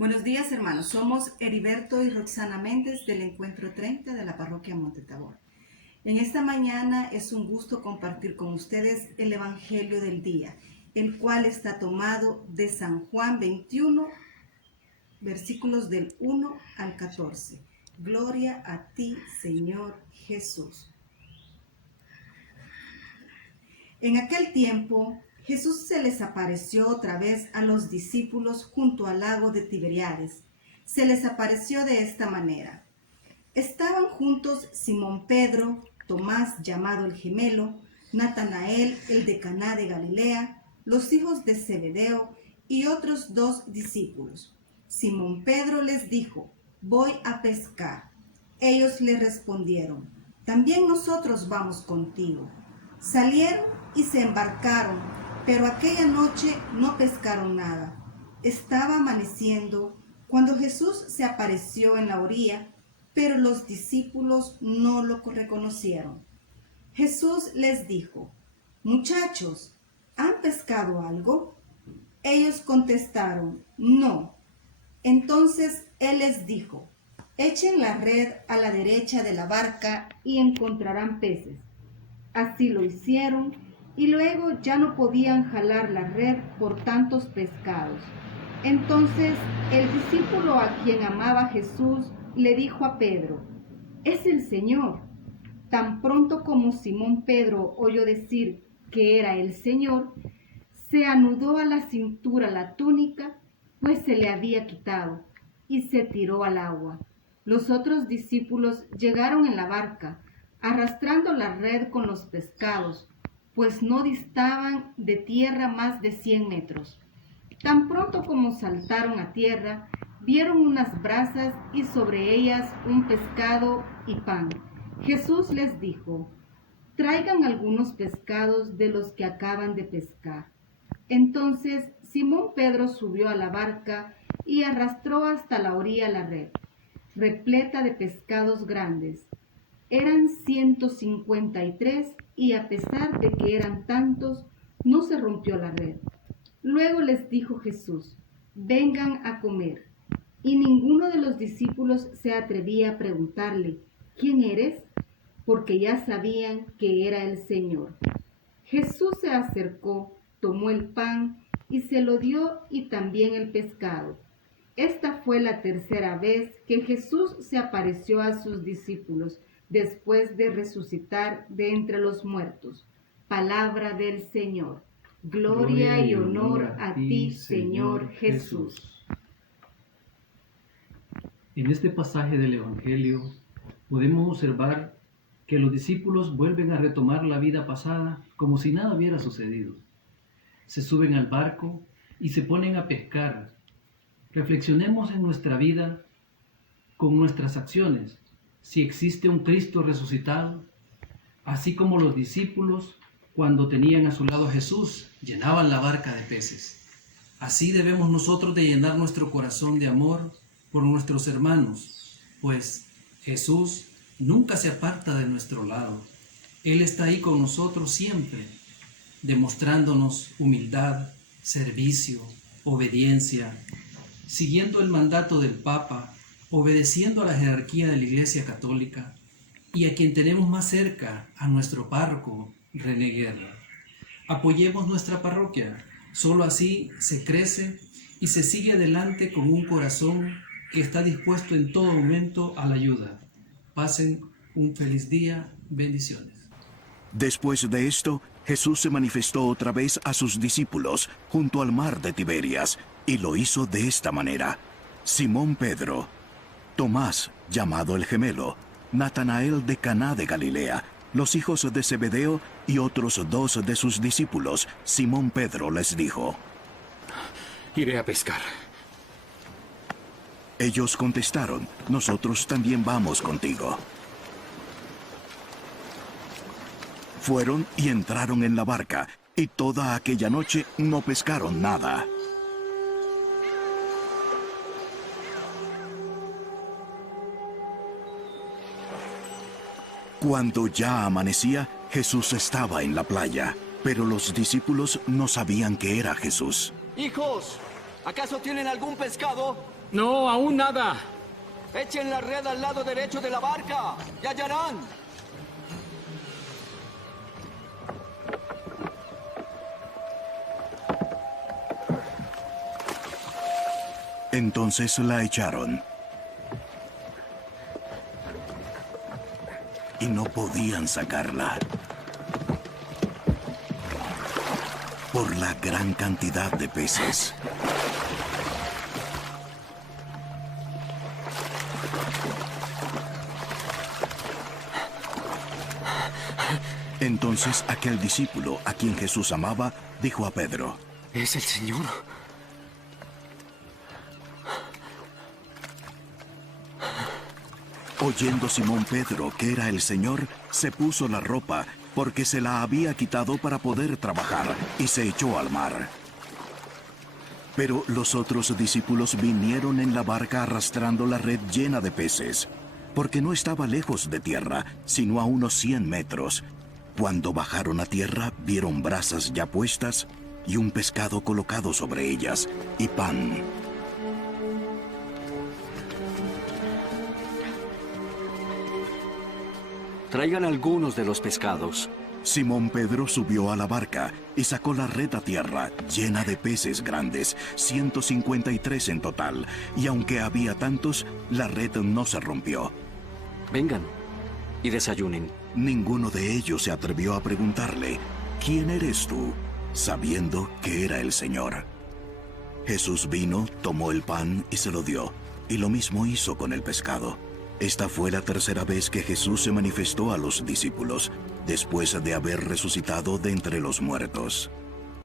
Buenos días, hermanos. Somos Heriberto y Roxana Méndez del Encuentro 30 de la Parroquia Monte Tabor. En esta mañana es un gusto compartir con ustedes el Evangelio del día, el cual está tomado de San Juan 21, versículos del 1 al 14. Gloria a ti, Señor Jesús. En aquel tiempo, Jesús se les apareció otra vez a los discípulos junto al lago de Tiberíades. Se les apareció de esta manera. Estaban juntos Simón Pedro, Tomás llamado el Gemelo, Natanael el de Caná de Galilea, los hijos de Zebedeo y otros 2 discípulos. Simón Pedro les dijo: «Voy a pescar». Ellos le respondieron: «También nosotros vamos contigo». Salieron y se embarcaron, pero aquella noche no pescaron nada. Estaba amaneciendo cuando Jesús se apareció en la orilla, pero los discípulos no lo reconocieron. Jesús les dijo: «Muchachos, ¿han pescado algo?». Ellos contestaron: «No». Entonces Él les dijo: «Echen la red a la derecha de la barca y encontrarán peces». Así lo hicieron, y luego ya no podían jalar la red por tantos pescados. Entonces el discípulo a quien amaba Jesús le dijo a Pedro: «Es el Señor». Tan pronto como Simón Pedro oyó decir que era el Señor, se anudó a la cintura la túnica, pues se le había quitado, y se tiró al agua. Los otros discípulos llegaron en la barca, arrastrando la red con los pescados, pues no distaban de tierra más de 100 metros. Tan pronto como saltaron a tierra, vieron unas brasas y sobre ellas un pescado y pan. Jesús les dijo: «Traigan algunos pescados de los que acaban de pescar». Entonces Simón Pedro subió a la barca y arrastró hasta la orilla la red, repleta de pescados grandes. Eran 153 y a pesar de que eran tantos, no se rompió la red. Luego les dijo Jesús: «Vengan a comer». Y ninguno de los discípulos se atrevía a preguntarle: «¿Quién eres?», porque ya sabían que era el Señor. Jesús se acercó, tomó el pan y se lo dio, y también el pescado. Esta fue la tercera vez que Jesús se apareció a sus discípulos después de resucitar de entre los muertos. Palabra del Señor. Gloria y honor a ti, Señor Jesús. En este pasaje del Evangelio podemos observar que los discípulos vuelven a retomar la vida pasada como si nada hubiera sucedido. Se suben al barco y se ponen a pescar. Reflexionemos en nuestra vida con nuestras acciones, si existe un Cristo resucitado, así como los discípulos, cuando tenían a su lado a Jesús, llenaban la barca de peces. Así debemos nosotros de llenar nuestro corazón de amor por nuestros hermanos, pues Jesús nunca se aparta de nuestro lado. Él está ahí con nosotros siempre, demostrándonos humildad, servicio, obediencia, siguiendo el mandato del Papa, obedeciendo a la jerarquía de la Iglesia Católica y a quien tenemos más cerca, a nuestro párroco, René Guerra. Apoyemos nuestra parroquia, solo así se crece y se sigue adelante con un corazón que está dispuesto en todo momento a la ayuda. Pasen un feliz día, bendiciones. Después de esto, Jesús se manifestó otra vez a sus discípulos junto al mar de Tiberias, y lo hizo de esta manera: Simón Pedro, Tomás llamado el Gemelo, Natanael de Caná de Galilea, los hijos de Zebedeo y otros 2 de sus discípulos. Simón Pedro les dijo: «Iré a pescar». Ellos contestaron: «Nosotros también vamos contigo». Fueron y entraron en la barca, y toda aquella noche no pescaron nada. Cuando ya amanecía, Jesús estaba en la playa, pero los discípulos no sabían que era Jesús. Hijos, ¿acaso tienen algún pescado? No, aún nada. Echen la red al lado derecho de la barca. ¡Y hallarán! Entonces la echaron. Y no podían sacarla. Por la gran cantidad de peces. Entonces aquel discípulo a quien Jesús amaba dijo a Pedro: Es el Señor. Oyendo Simón Pedro que era el Señor, se puso la ropa, porque se la había quitado para poder trabajar, y se echó al mar. Pero los otros discípulos vinieron en la barca arrastrando la red llena de peces, porque no estaba lejos de tierra, sino a unos 100 metros. Cuando bajaron a tierra, vieron brasas ya puestas y un pescado colocado sobre ellas, y pan. Traigan algunos de los pescados. Simón Pedro subió a la barca y sacó la red a tierra, llena de peces grandes, 153 en total, y aunque había tantos, la red no se rompió. Vengan y desayunen. Ninguno de ellos se atrevió a preguntarle: ¿quién eres tú?, sabiendo que era el Señor. Jesús vino, tomó el pan y se lo dio, y lo mismo hizo con el pescado. Esta fue la tercera vez que Jesús se manifestó a los discípulos, después de haber resucitado de entre los muertos.